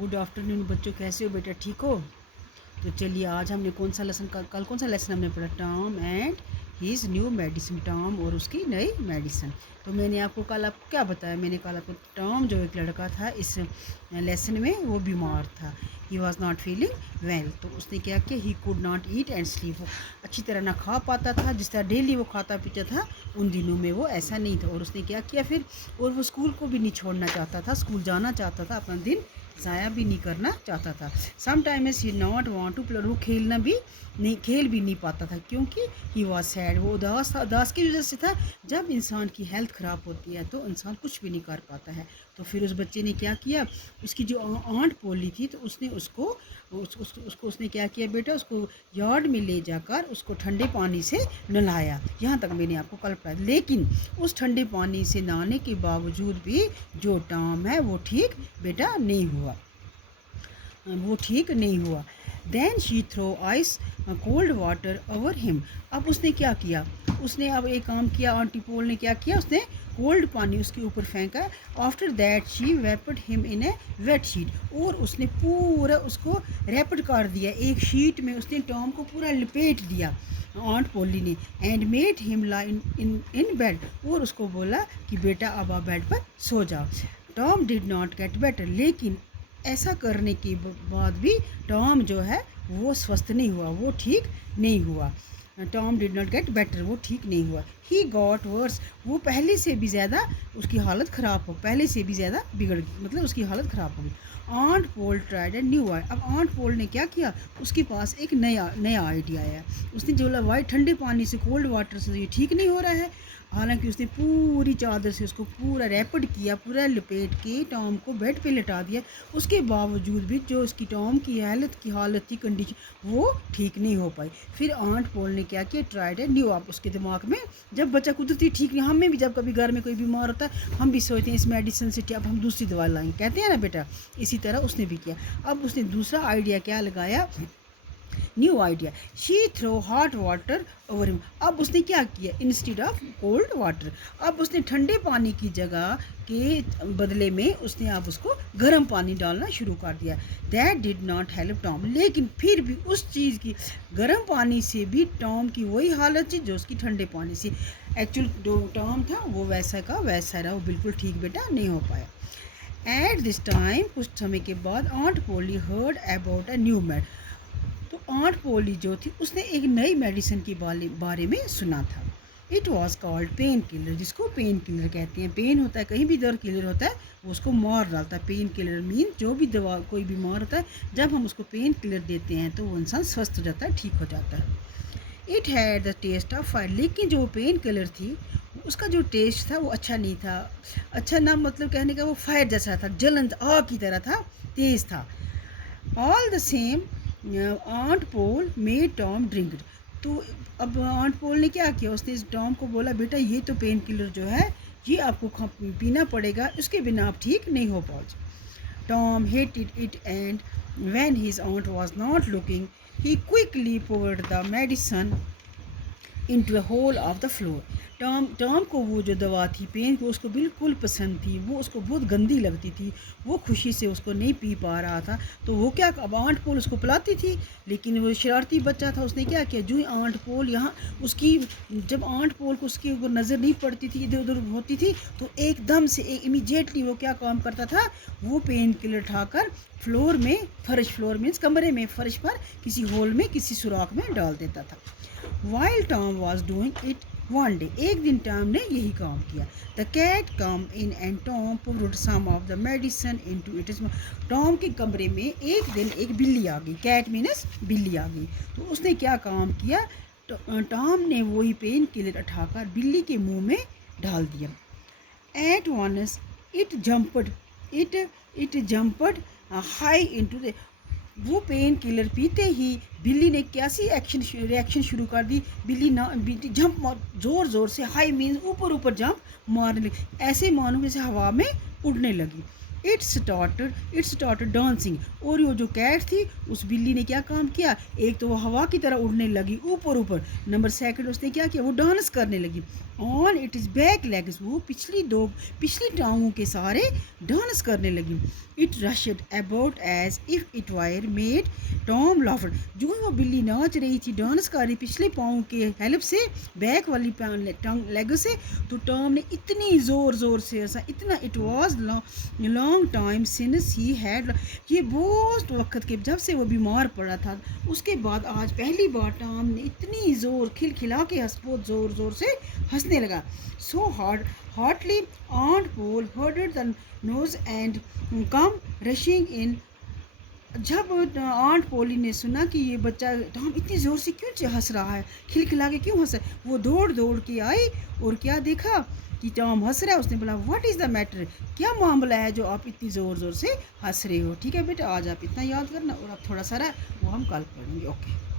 Good afternoon बच्चों, कैसे हो बेटा? ठीक हो? तो चलिए, आज हमने कौन सा लेसन कल कौन सा लेसन हमने पढ़ा? Tom and his new medicine. Tom और उसकी नई मेडिसिन। तो मैंने आपको कल आपको क्या बताया? मैंने कल आपको टॉम जो एक लड़का था इस लेसन में वो बीमार था। He was not feeling well. तो उसने क्या किया? He could not eat and sleep. वो अच्छी तरह ना खा पाता था, जिस तरह डेली वो खाता पीता था उन दिनों में वो ऐसा नहीं था। और उसने क्या किया फिर? और वो स्कूल को भी नहीं छोड़ना चाहता था, स्कूल जाना चाहता था, अपना दिन ज़ाया भी नहीं करना चाहता था। Sometimes he not want to play. वो खेल भी नहीं पाता था क्योंकि ही वॉज सैड। वो उदास था। उदास की वजह से था। जब इंसान की हेल्थ ख़राब होती है तो इंसान कुछ भी नहीं कर पाता है। तो फिर उस बच्चे ने क्या किया? उसकी जो आंट पोली थी तो उसने उसको उसने क्या किया बेटा? उसको यार्ड में ले जाकर उसको ठंडे पानी से नहलाया। यहाँ तक मैंने आपको कल पढ़ाया। लेकिन उस ठंडे पानी से नहाने के बावजूद भी जो टॉम है वो ठीक बेटा नहीं हुआ। वो ठीक नहीं हुआ। Then she throw ice cold water over him. अब उसने क्या किया? उसने अब एक काम किया। आंटी पोल ने क्या किया? उसने कोल्ड पानी उसके ऊपर फेंका। After that she wrapped him in a wet sheet. और उसने पूरा उसको रैपड कर दिया, एक शीट में उसने टॉम को पूरा लपेट दिया आंट पोली ने। And made him lie in bed. और उसको बोला कि बेटा अब आप बेड पर सो जाओ। Tom did not get better. लेकिन ऐसा करने के बाद भी टॉम जो है वो स्वस्थ नहीं हुआ, वो ठीक नहीं हुआ। Tom did not get better, वो ठीक नहीं हुआ। He got verse. वो पहले से भी ज़्यादा उसकी हालत ख़राब हो, पहले से भी ज़्यादा बिगड़ गई, मतलब उसकी हालत ख़राब हो गई। Aunt Poll tried a new I. अब आंट पोल ने क्या किया? उसके पास एक नया नया आइडिया आया। उसने जो बोला वाइट ठंडे पानी से, कोल्ड वाटर से ये ठीक नहीं हो रहा है। हालांकि उसने पूरी चादर से उसको पूरा रैपड किया, पूरा लपेट के टॉम को बेड पे लिटा दिया। उसके बावजूद भी जो उसकी टॉम की हालत थी, कंडीशन वो ठीक नहीं हो पाई। फिर आंट पोल ने क्या किया? ट्राइड है न्यू। आप उसके दिमाग में जब बच्चा कुदरती ठीक नहीं, हमें भी जब कभी घर में कोई बीमार होता है हम भी सोचते हैं इस मेडिसिन से अब हम दूसरी दवा लाएंगे, कहते हैं ना बेटा। इसी तरह उसने भी किया। अब उसने दूसरा आइडिया क्या लगाया? New idea. She throw hot water over him. अब उसने क्या किया? इंस्टेड ऑफ कोल्ड वाटर, अब उसने ठंडे पानी की जगह के बदले में उसने अब उसको गर्म पानी डालना शुरू कर दिया। That did not help Tom. लेकिन फिर भी उस चीज़ की, गर्म पानी से भी टॉम की वही हालत थी जो उसकी ठंडे पानी से। एक्चुअल जो टॉम था वो वैसा का वैसा रहा, वो बिल्कुल ठीक बेटा नहीं हो पाया। एट दिस टाइम, कुछ समय के बाद, Aunt Polly heard about a new maid. तो आंट पोली जो थी उसने एक नई मेडिसिन के बारे में सुना था। It was called pain killer, जिसको पेन किलर कहते हैं। पेन होता है, कहीं भी दर्द किलर होता है वो उसको मार डालता है। पेन किलर मीन जो भी दवा, कोई बीमार होता है जब हम उसको पेन किलर देते हैं तो वो इंसान स्वस्थ हो जाता है, ठीक हो जाता है। It had the taste of fire. लेकिन जो पेन किलर थी उसका जो टेस्ट था वो अच्छा नहीं था। अच्छा ना मतलब कहने का वो फायर जैसा था, जलन आग की तरह था, तेज़ था। All the same Aunt Pol made Tom drink. तो अब आंट पोल ने क्या किया? उसने इस टॉम को बोला बेटा ये तो पेन किलर जो है ये आपको पीना पड़ेगा, इसके बिना आप ठीक नहीं हो पाओगे। Tom hated it, and when his aunt was not looking, he quickly poured the medicine into a hole of the floor. Tom को वो जो दवा थी पेन की उसको बिल्कुल पसंद थी, वो उसको बहुत गंदी लगती थी, वो खुशी से उसको नहीं पी पा रहा था। तो वो क्या, अब आंट पोल उसको पिलाती थी, लेकिन वो शरारती बच्चा था। उसने क्या किया? जो ही आंट पोल यहाँ उसकी, जब आंट पोल को उसके ऊपर नज़र नहीं पड़ती थी, इधर उधर होती थी, तो एकदम से इमीडिएटली वो क्या काम करता था? वो पेन किलर उठाकर फ्लोर में, फ्लोर मीन्स कमरे में फर्श पर किसी होल में, किसी सुराख में डाल देता था। While Tom was doing it one day, एक दिन टॉम ने यही काम किया। The cat come in and Tom poured some of the medicine into its mouth. Tom के कमरे में एक दिन एक बिल्ली आ गई। कैट मीनस बिल्ली आ गई। तो उसने क्या काम किया? टॉम ने वही पेन किलर उठाकर बिल्ली के मुंह में डाल दिया। At once it jumped, it jumped high into the। वो पेन किलर पीते ही बिल्ली ने कैसी रिएक्शन शुरू कर दी? बिल्ली जंप, ज़ोर ज़ोर से, हाई मीन्स ऊपर ऊपर जंप मारने लगी, ऐसे मानो जैसे हवा में उड़ने लगी। It started dancing. और वो जो कैट थी उस बिल्ली ने क्या काम किया? एक तो वो हवा की तरह उड़ने लगी ऊपर ऊपर, नंबर सेकंड उसने क्या किया? वो डांस करने लगी। On it is back legs, वो पिछली टांगों के सहारे डांस करने लगी। It rushed about as if it were mad Tom laughter, जो वो बिल्ली नाच रही थी, डांस कर रही पिछले पाँव के हेल्प से, बैक वाली लेग से, तो टॉम ने इतनी ज़ोर से हंसा, इतना, it was long time since he had, ये बहुत वक्त के जब से वो बीमार पड़ा था, उसके बाद आज पहली बार टॉम ने इतनी ज़ोर खिलखिला के बहुत ज़ोर से हंसने लगा। So hotly aunt Poll herded the noise and come rushing in, जब आंट पोली ने सुना कि ये बच्चा टॉम इतनी ज़ोर से क्यों हंस रहा है, खिलखिला के क्यों हंस रहा है, वो दौड़ के आई और क्या देखा कि टॉम हंस रहा है। उसने बोला व्हाट इज़ द मैटर, क्या मामला है जो आप इतनी ज़ोर से हंस रहे हो। ठीक है बेटा, आज आप इतना याद करना और आप थोड़ा सारा वो हम कल पढ़ेंगे। ओके।